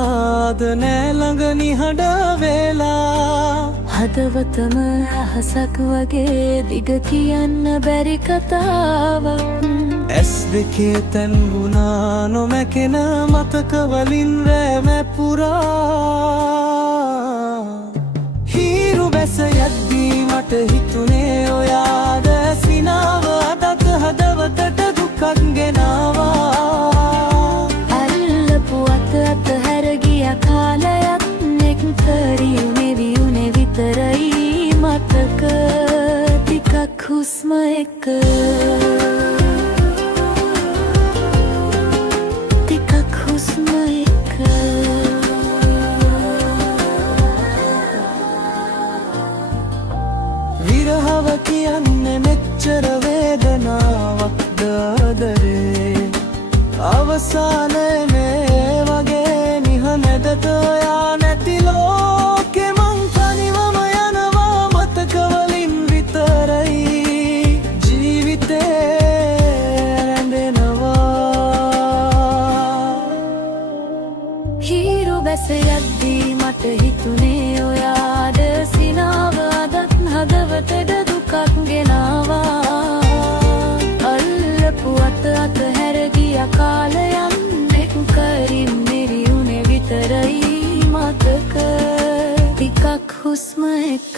අද නෑ ළඟ නිහඬ වෙලා හදවතම අහසක් වගේ දිග කියන්න බැරි කතාවක් ඇස් දෙකේ තැන් වුණා නොමැකෙන මතක වලින් රැම පුරා හිරු බැස යද්දී මට හිතුනේ ඔයාද සිනාව අදත් හදවතට දුකක් ගෙනාවා අල්ලපු අත හැර ගිය කාලයක් නෙක් කරියුනේ වියුනේ විතරයි මතක ටිකක් හුස්ම එක විරහව කියන්නේ මෙච්චර වේදනාවක්ද ආදරේ අවසානයේ මේ වගේ නිහඬට ඔයා නැති ලෝකෙ මං තනිවම යනවා මතක වලින් විතරයි ජීවිතේ රැඳෙනවා හිරු බැස යද්දී මට හිතුනේ ඔයාද සිනාව අදත් හදවතට දුකක් ගෙනාවා අල්ලපු අත හැර ගිය කාලයන් නෙක් කරින් නිරියුනේ විතරයි මතක ටිකක් හුස්ම එක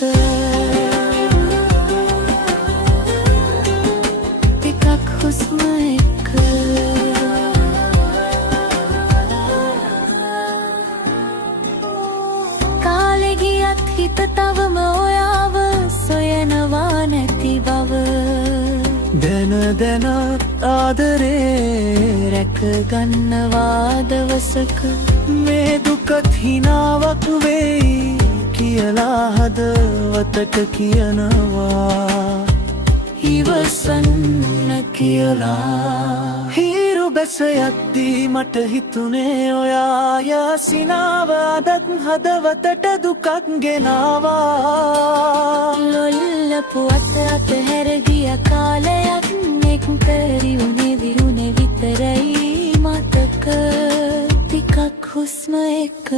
ටිකක් හුස්ම එක කාලෙ ගියත් හිත තවම ඔයාව සොයනවා නැති බව දැන දැනත් ආදරේ රැක ගන්නවා දවසක මේ දුකත් හිනාවක් වෙයි කියලා හදවතට කියනවා ඉවසන්න කියලා හිරු බැස යද්දී මට හිතුනේ ඔයා යසිනාව අදත් හදවතට දුකක් ගෙනාවා ලොල්ලපු අත හැර ගිය කාලයක් නෙක් කරියුනේ විරුනේ විතරයි මතක ටිකක් හුස්ම එක